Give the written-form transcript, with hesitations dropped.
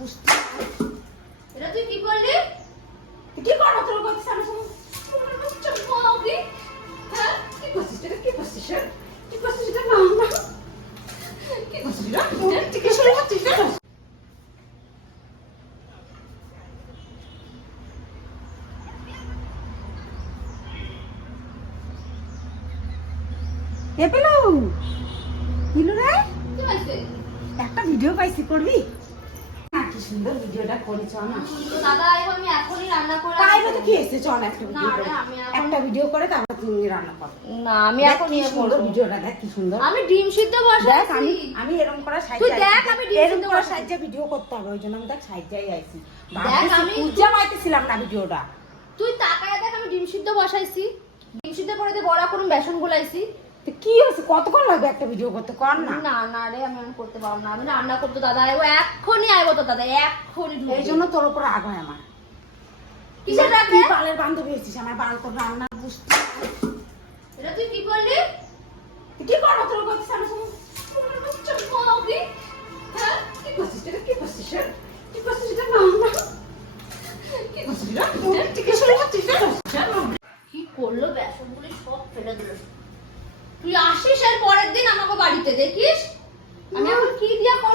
বুঝতে এটা তুই কি করলি? কি করো তোর কথা সামনে কি? হ্যাঁ? কি করছিস এটা কি করছিস কি করছিস এটা না না কি করছিস এটা তুই কি শুরু করছিস এটা এ পেলো কিলো রে কি হয়েছে? একটা ভিডিও পাইছি করবি না কি সুন্দর ভিডিওটা করেছ না তো দাদা এখন আমি এখনই রান্না করে তাই তো কি এসেছে চল একটা না ভিডিও রে, আমি এখন- একটা ভিডিও করে তারপর তুমি রান্না করো না আমি দেখ এখন কি সুন্দর ভিডিওটা দেখ কি সুন্দর আমি ডিম সিদ্ধ দেখ বসাইছি। আমি আমি এরকম করা সাইজ তুই দেখ আমি ডিম এরকম সিদ্ধ করা বসাইছি। সাইজে ভিডিও করতে হবে ওই জন্য আমি দেখ সাইজেই আইছি দেখ আমি আমি- খুঁজে পাইতেছিলাম না ভিডিওটা তুই তাকায় দেখ আমি ডিম সিদ্ধ বসাইছি। ডিম সিদ্ধ করে দিয়ে বড়া করুন বেসন গুলাইছি। তো কি হচ্ছে কতক্ষণ লাগবে একটা ভিডিও করতে কর না না না রে আমি এখন করতে পারবো না। আমি রান্না করতে দাদা আইবো এক্ষুনি আইবো তো দাদা এক্ষুনি ঢুকবে। এই জন্য তোর উপর রাগ হয় আমার কিসের রাগ রে? তুই বালের বান্ধবী এসেছিস আমার বাল তোর রান্না বুঝতে এটা তুই কি করলি? কি করো তোর কথা সামনে কি? হ্যাঁ? কি করছিস এটা কি করছিস কি করছিস এটা না না কি করছিস এটা তুই কি শুরু করছিস এটা কি করলো বেসনগুলি সব ফেলে দিল। তুই আসিস এর পরের দিন আমাকে বাড়িতে দেখিস আমি এখন কি দিয়া করব?